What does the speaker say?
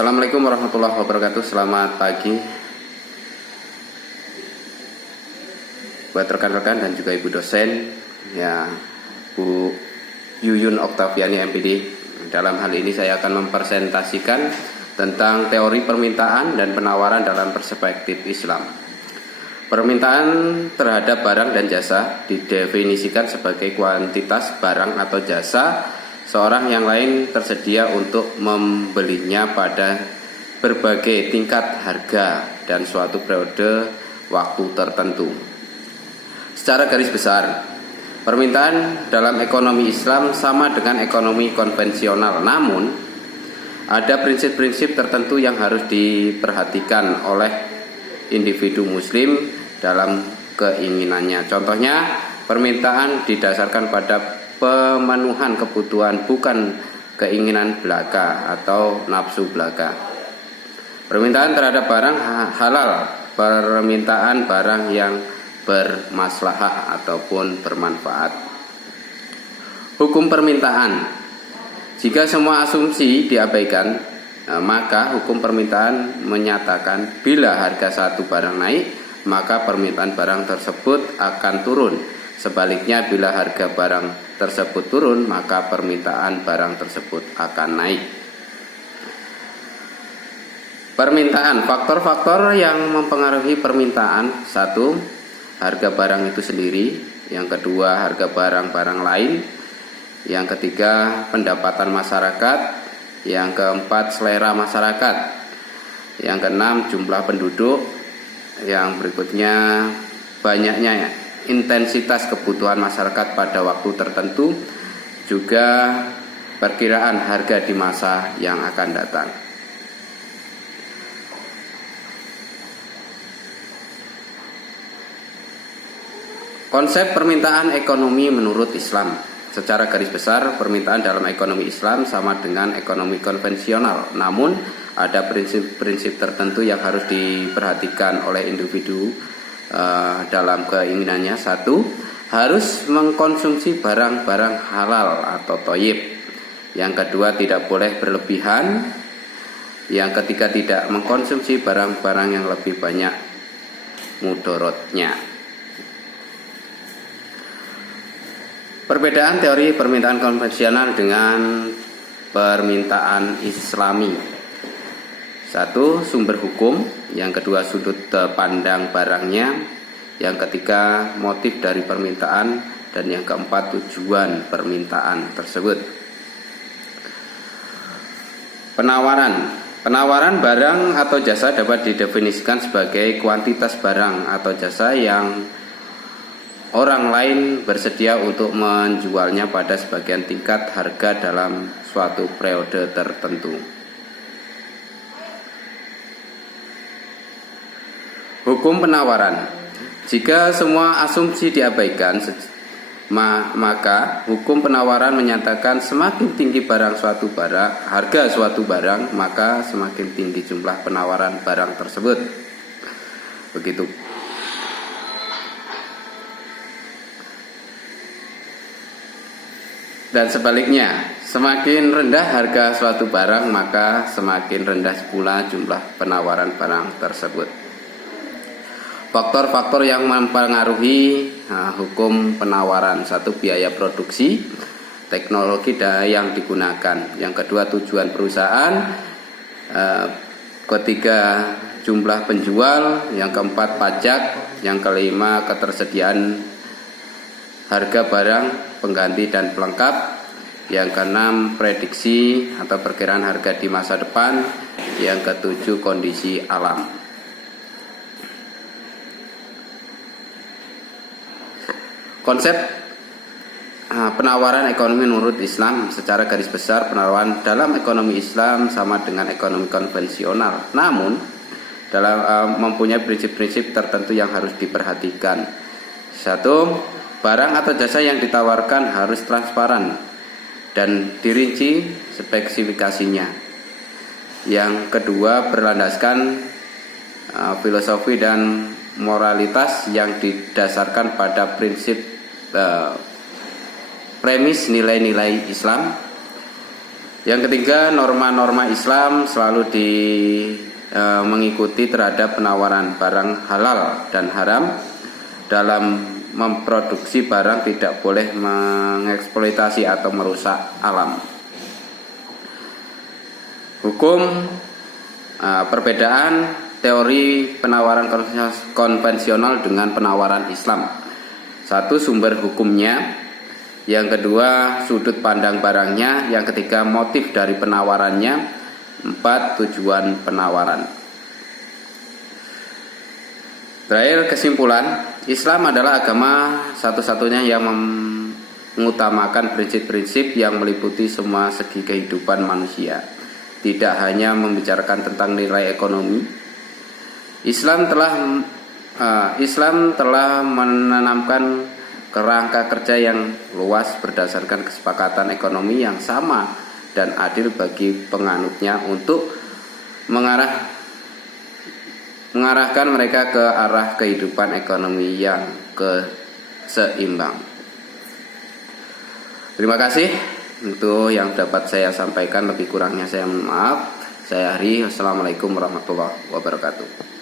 Assalamualaikum warahmatullahi wabarakatuh. Selamat pagi buat rekan-rekan dan juga ibu dosen, ya, Bu Yuyun Oktaviani MPD. Dalam hal ini saya akan mempresentasikan tentang teori permintaan dan penawaran dalam perspektif Islam. Permintaan terhadap barang dan jasa didefinisikan sebagai kuantitas barang atau jasa seorang yang lain tersedia untuk membelinya pada berbagai tingkat harga dan suatu periode waktu tertentu. Secara garis besar, permintaan dalam ekonomi Islam sama dengan ekonomi konvensional, namun ada prinsip-prinsip tertentu yang harus diperhatikan oleh individu muslim dalam keinginannya. Contohnya, permintaan didasarkan pada pemenuhan kebutuhan, bukan keinginan belaka atau nafsu belaka. Permintaan terhadap barang halal, permintaan barang yang bermaslahah ataupun bermanfaat. Hukum permintaan. Jika semua asumsi diabaikan, maka hukum permintaan menyatakan bila harga satu barang naik, maka permintaan barang tersebut akan turun. Sebaliknya, bila harga barang tersebut turun, maka permintaan barang tersebut akan naik. Permintaan, faktor-faktor yang mempengaruhi permintaan: satu, harga barang itu sendiri; yang kedua, harga barang-barang lain; yang ketiga, pendapatan masyarakat; yang keempat, selera masyarakat; yang keenam, jumlah penduduk; yang berikutnya, banyaknya intensitas kebutuhan masyarakat pada waktu tertentu, juga perkiraan harga di masa yang akan datang. Konsep permintaan ekonomi menurut Islam. Secara garis besar, permintaan dalam ekonomi Islam sama dengan ekonomi konvensional, namun ada prinsip-prinsip tertentu yang harus diperhatikan oleh individu dalam keinginannya. Satu, harus mengkonsumsi barang-barang halal atau thayyib. Yang kedua, tidak boleh berlebihan. Yang ketiga, tidak mengkonsumsi barang-barang yang lebih banyak mudorotnya. Perbedaan teori permintaan konvensional dengan permintaan Islami. Satu, sumber hukum; yang kedua, sudut pandang barangnya; yang ketiga, motif dari permintaan; dan yang keempat, tujuan permintaan tersebut. Penawaran barang atau jasa dapat didefinisikan sebagai kuantitas barang atau jasa yang orang lain bersedia untuk menjualnya pada sebagian tingkat harga dalam suatu periode tertentu. Hukum penawaran. Jika semua asumsi diabaikan, maka hukum penawaran menyatakan semakin tinggi harga suatu barang, maka semakin tinggi jumlah penawaran barang tersebut. Begitu. Dan sebaliknya, semakin rendah harga suatu barang, maka semakin rendah pula jumlah penawaran barang tersebut. Faktor-faktor yang mempengaruhi hukum penawaran: satu, biaya produksi, teknologi yang digunakan; yang kedua, tujuan perusahaan; ketiga, jumlah penjual; yang keempat, pajak; yang kelima, ketersediaan harga barang pengganti dan pelengkap; yang keenam, prediksi atau perkiraan harga di masa depan; yang ketujuh, kondisi alam. Konsep penawaran ekonomi menurut Islam. Secara garis besar, penawaran dalam ekonomi Islam sama dengan ekonomi konvensional, namun mempunyai prinsip-prinsip tertentu yang harus diperhatikan. Satu, barang atau jasa yang ditawarkan harus transparan dan dirinci spesifikasinya. Yang kedua, berlandaskan filosofi dan moralitas yang didasarkan pada prinsip premis nilai-nilai Islam. Yang ketiga, norma-norma Islam selalu mengikuti terhadap penawaran barang halal dan haram. Dalam memproduksi barang tidak boleh mengeksploitasi atau merusak alam. Hukum perbedaan teori penawaran konvensional dengan penawaran Islam. Satu, sumber hukumnya. Yang kedua, sudut pandang barangnya. Yang ketiga, motif dari penawarannya. 4, tujuan penawaran. Terakhir, kesimpulan, Islam adalah agama satu-satunya yang mengutamakan prinsip-prinsip yang meliputi semua segi kehidupan manusia. Tidak hanya membicarakan tentang nilai ekonomi. Islam telah menanamkan kerangka kerja yang luas berdasarkan kesepakatan ekonomi yang sama dan adil bagi penganutnya untuk mengarahkan mereka ke arah kehidupan ekonomi yang seimbang. Terima kasih untuk yang dapat saya sampaikan, lebih kurangnya saya mohon maaf. Saya Hari, wassalamualaikum warahmatullahi wabarakatuh.